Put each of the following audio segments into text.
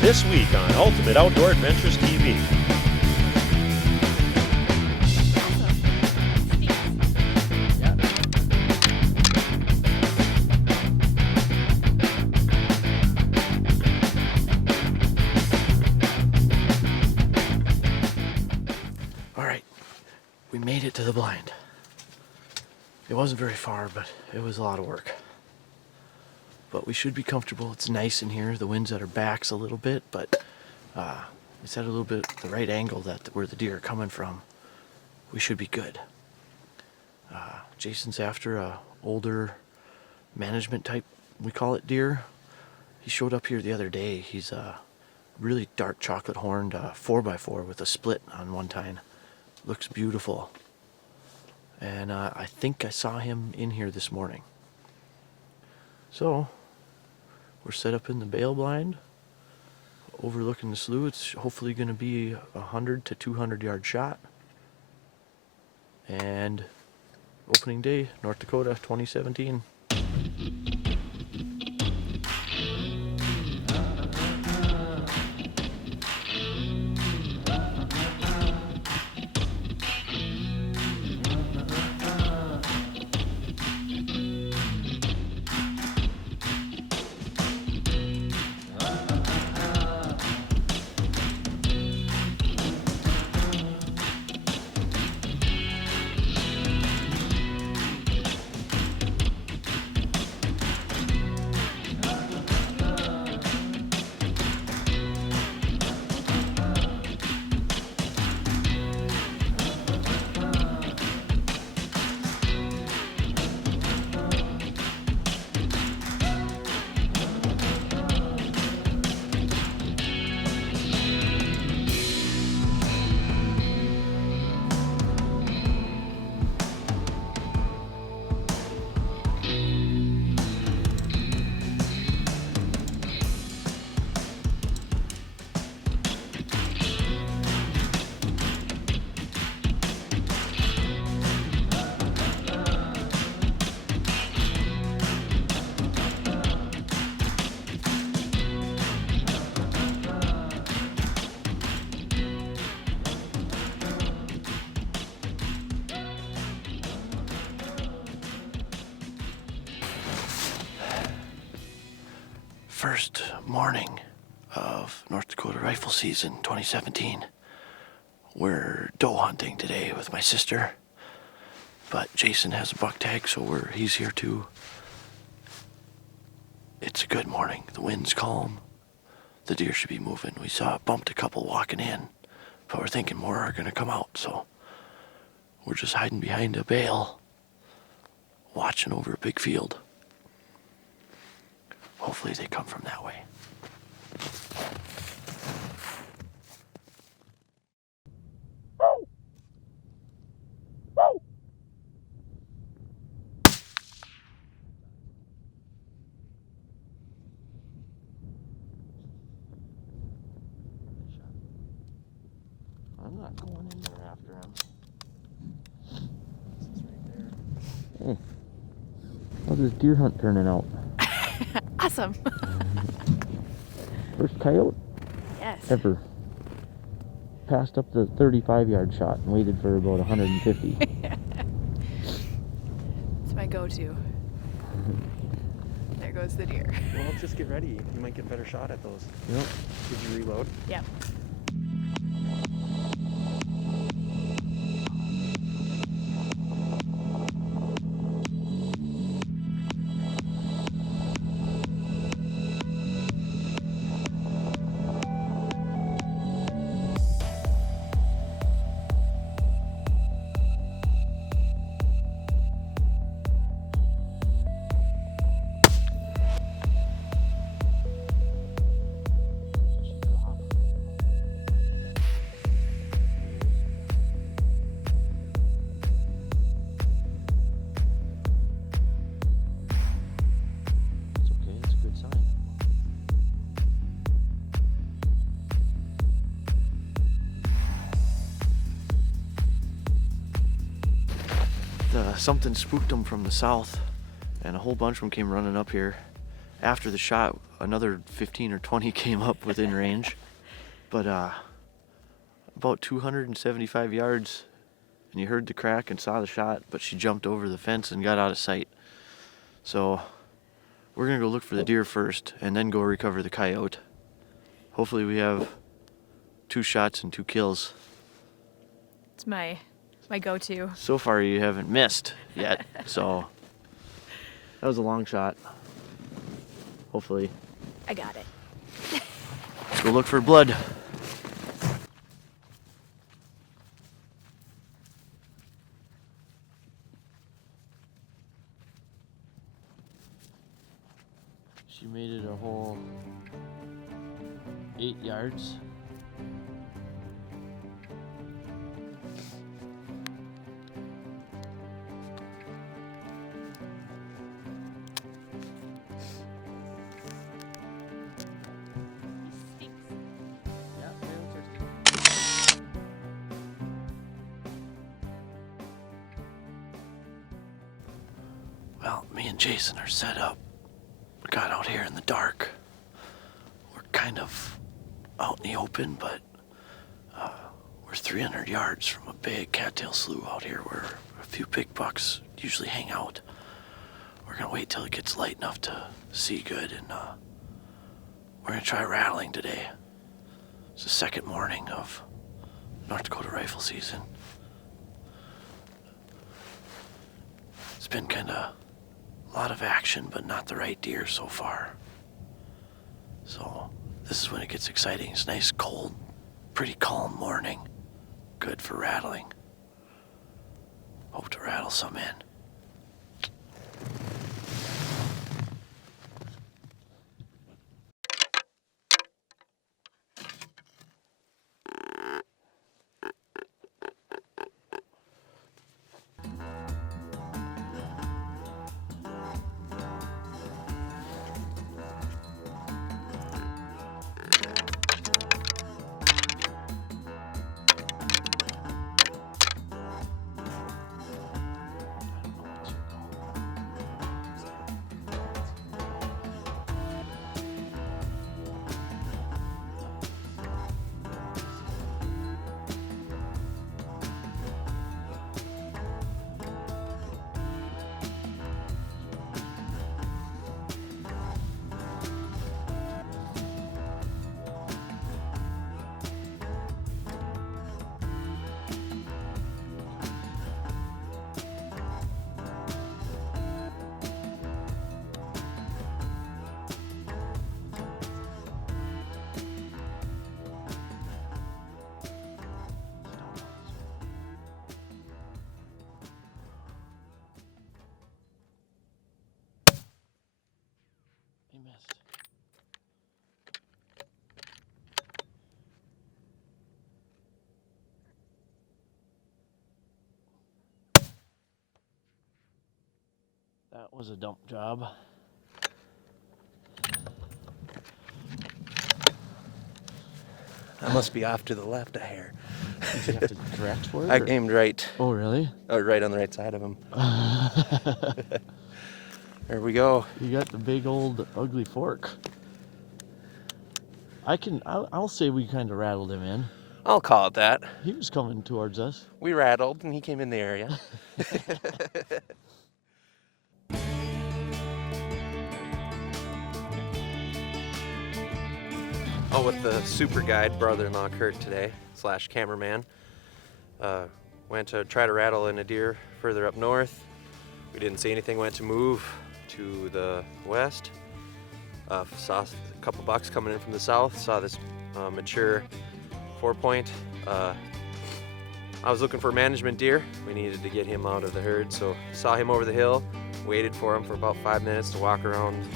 This week on Ultimate Outdoor Adventures TV. Alright, we made it to the blind. It wasn't very far, but it was a lot of work. But we should be comfortable. It's nice in here. The wind's at our backs a little bit, but it's at a little bit the right angle where the deer are coming from. We should be good. Jason's after a older management type, we call it, deer. He showed up here the other day. He's a really dark chocolate horned 4x4 with a split on one tine. Looks beautiful. And I think I saw him in here this morning. So we're set up in the bale blind, overlooking the slough. It's hopefully going to be a 100 to 200 yard shot. And opening day, North Dakota, 2017. First morning of North Dakota rifle season 2017. We're doe hunting today with my sister, but Jason has a buck tag, so he's here too. It's a good morning. The wind's calm. The deer should be moving. We bumped a couple walking in, but we're thinking more are gonna come out, so we're just hiding behind a bale, watching over a big field. Hopefully they come from that way. I'm not going in there after him. Hey, how's this deer hunt turning out? Awesome. First coyote? Yes. Ever. Passed up the 35 yard shot and waited for about 150. It's my go-to. There goes the deer. Well, just get ready. You might get a better shot at those. Yep. Did you reload? Yep. Something spooked them from the south, and a whole bunch of them came running up here. after the shot, another 15 or 20 came up within range. But about 275 yards, and you heard the crack and saw the shot, but she jumped over the fence and got out of sight. So we're going to go look for the deer first and then go recover the coyote. Hopefully we have 2 shots and 2 kills. It's my go-to. So far you haven't missed yet, so that was a long shot. Hopefully. I got it. Let's go look for blood. She made it a whole 8 yards. Well, me and Jason are set up. We got out here in the dark. We're kind of out in the open, but we're 300 yards from a big cattail slough out here where a few big bucks usually hang out. We're gonna wait till it gets light enough to see good, and we're gonna try rattling today. It's the second morning of North Dakota rifle season. It's been kind of a lot of action, but not the right deer so far. So this is when it gets exciting. It's nice, cold, pretty calm morning. Good for rattling. Hope to rattle some in. He missed. That was a dump job. I must be off to the left a hair. Did you have to correct for it? I or- aimed right. Oh, really? Right on the right side of him. There we go. You got the big old ugly fork. I'll say we kind of rattled him in. I'll call it that. He was coming towards us. We rattled and he came in the area. Oh, with the super guide, brother-in-law Curt today, / cameraman. Went to try to rattle in a deer further up north. We didn't see anything, went to move to the west. Saw a couple bucks coming in from the south, saw this mature 4-point. I was looking for management deer. We needed to get him out of the herd, so saw him over the hill, waited for him for about 5 minutes to walk around,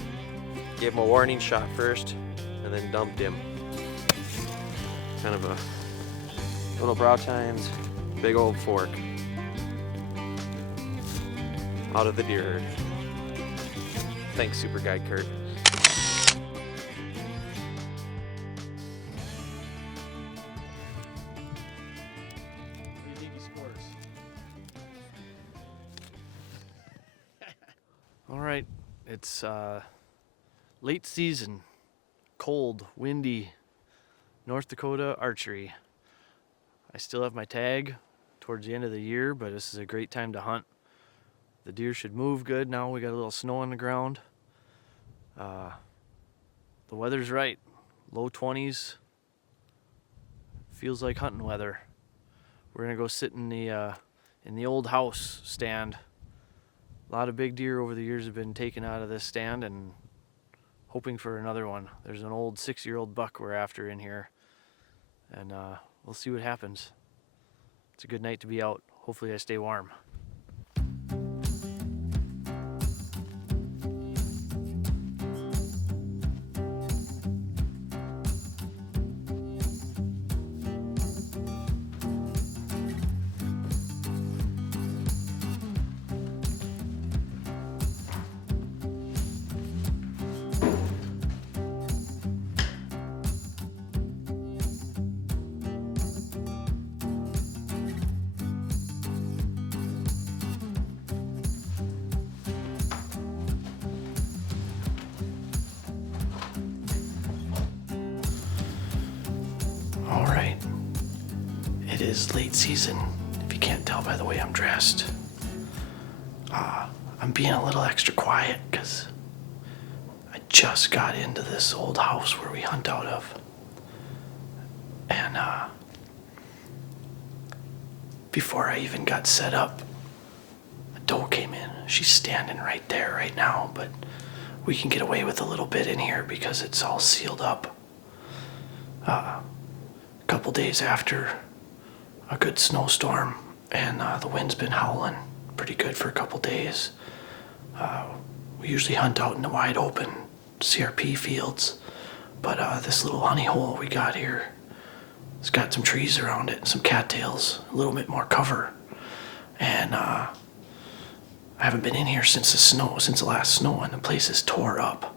gave him a warning shot first, and then dumped him. Kind of a little brow tines, big old fork out of the deer herd. Thanks, Super Guide Curt. What do you think he scores? All right, it's Late season, cold, windy, North Dakota archery. I still have my tag towards the end of the year, but this is a great time to hunt. The deer should move good now. We got a little snow on the ground. The weather's right. Low 20s. Feels like hunting weather. We're gonna go sit in the old house stand. A lot of big deer over the years have been taken out of this stand, and hoping for another one. There's an old 6-year-old buck we're after in here, and we'll see what happens. It's a good night to be out. Hopefully I stay warm. All right, it is late season, if you can't tell by the way I'm dressed. I'm being a little extra quiet because I just got into this old house where we hunt out of. And before I even got set up, a doe came in. She's standing right there right now, but we can get away with a little bit in here because it's all sealed up. A couple days after a good snowstorm, and the wind's been howling pretty good for a couple days. We usually hunt out in the wide open CRP fields, but this little honey hole we got here, it's got some trees around it, some cattails, a little bit more cover, and I haven't been in here since the last snow, and the place is tore up.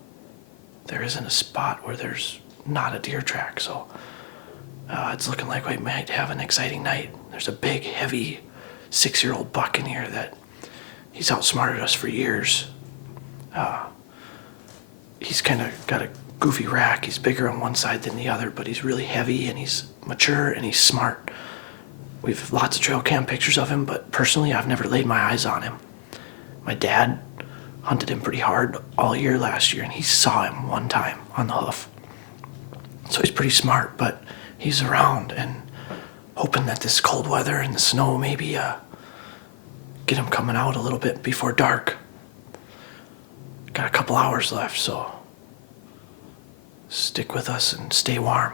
There isn't a spot where there's not a deer track, so it's looking like we might have an exciting night. There's a big, heavy 6-year-old buck in here that he's outsmarted us for years. He's kind of got a goofy rack. He's bigger on one side than the other, but he's really heavy and he's mature and he's smart. We've lots of trail cam pictures of him, but personally I've never laid my eyes on him. My dad hunted him pretty hard all year last year, and he saw him one time on the hoof. So he's pretty smart, but he's around, and hoping that this cold weather and the snow maybe get him coming out a little bit before dark. Got a couple hours left, so stick with us and stay warm.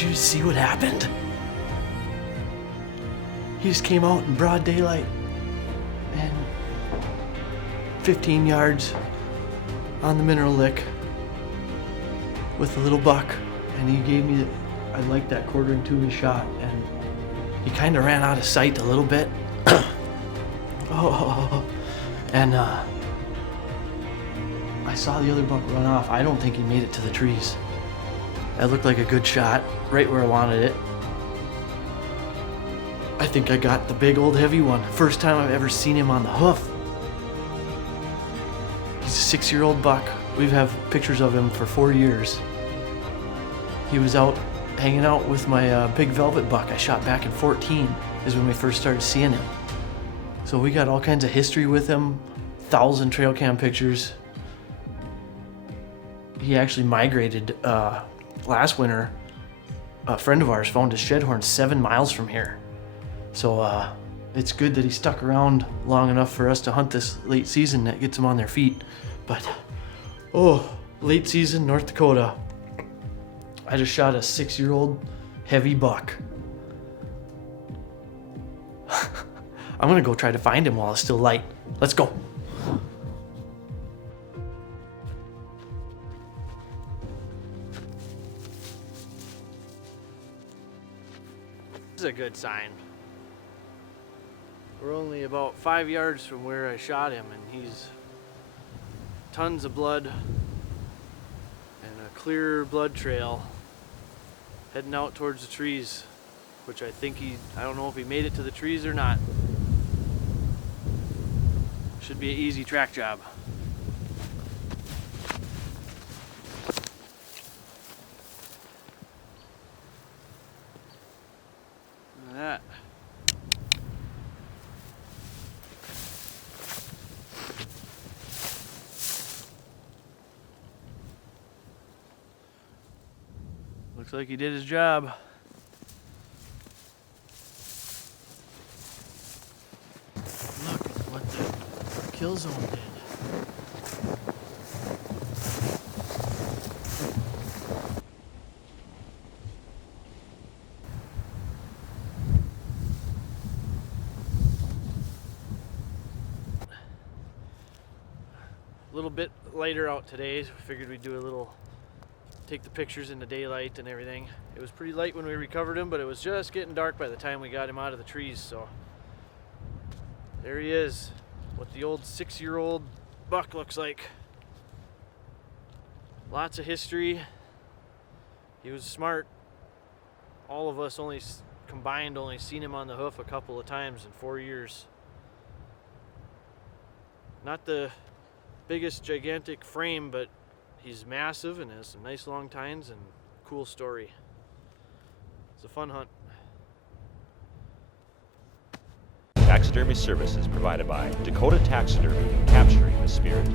Did you see what happened? He just came out in broad daylight and 15 yards on the mineral lick with a little buck, and he gave me, I liked that quartering to his shot, and he kind of ran out of sight a little bit. And I saw the other buck run off. I don't think he made it to the trees. That looked like a good shot, right where I wanted it. I think I got the big old heavy one. First time I've ever seen him on the hoof. He's a 6-year-old buck. We've had pictures of him for 4 years. He was out hanging out with my big velvet buck I shot back in 14 is when we first started seeing him. So we got all kinds of history with him, 1,000 trail cam pictures. He actually migrated last winter. A friend of ours found his shed horn 7 miles from here. So it's good that he stuck around long enough for us to hunt this late season that gets them on their feet. But, late season, North Dakota. I just shot a 6-year-old heavy buck. I'm gonna go try to find him while it's still light. Let's go. This is a good sign. We're only about 5 yards from where I shot him, and he's tons of blood and a clear blood trail heading out towards the trees, which I think I don't know if he made it to the trees or not. Should be an easy track job. Look at that. Looks like he did his job. Look at what the kill zone did. A little bit lighter out today, so we figured we'd do a little take the pictures in the daylight and everything. It was pretty light when we recovered him, but it was just getting dark by the time we got him out of the trees, so there he is, what the old 6-year-old buck looks like. Lots of history. He was smart. All of us combined only seen him on the hoof a couple of times in 4 years. Not the biggest gigantic frame, but he's massive and has some nice long tines and cool story. It's a fun hunt. Taxidermy services provided by Dakota Taxidermy, capturing the spirit.